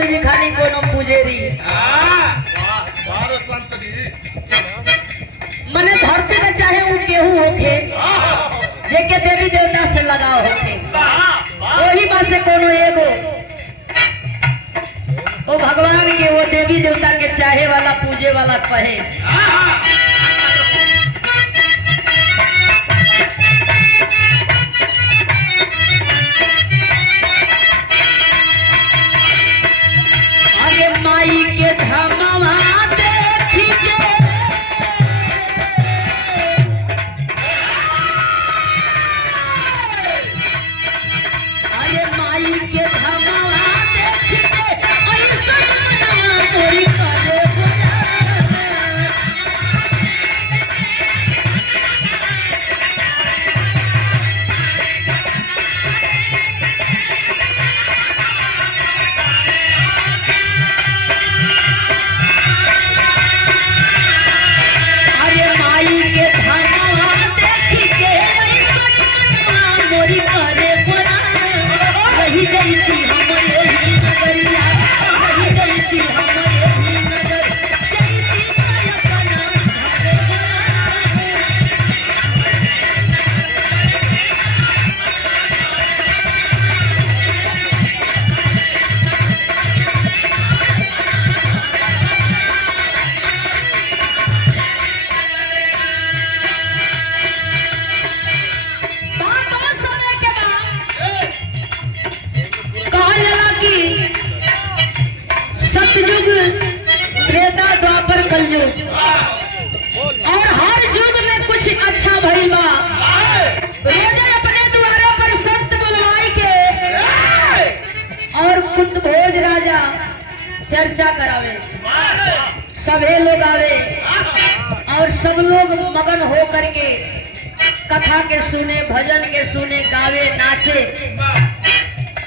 भोज दिखानी कोनो पुजेरी मने धरती का चाहे वो केहू होके जेके देवी देवता से लगाव होके वही बात से कोनो एगो वो भगवान के वो देवी देवता के चाहे वाला पूजे वाला कहे अरे माई के धमवा देखी के अरे माई के धमवा देखी के ऐसा तोरी करे त्रेता द्वापर कलयुग और हर युग में कुछ अच्छा भइल बा रोजे अपने द्वारों पर संत बुलवाई के और कुंतभोज राजा चर्चा करावे सभे लोग आवे और सब लोग मगन हो करके कथा के सुने भजन के सुने गावे नाचे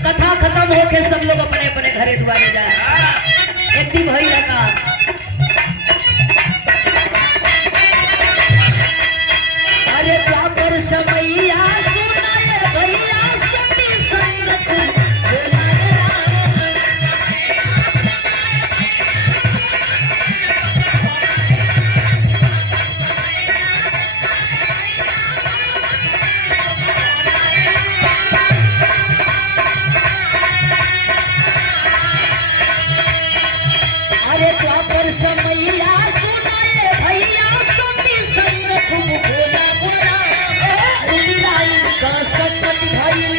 कथा खत्म होके सब लोग अपने अपने घरे द्वारे जाए एक दिन भैया का अरे द्वापर समैया सुनाए भैया सती संग अरे द्वापर समैया सुनाए भैया सती संग खूब भोला भोला का सकत भइल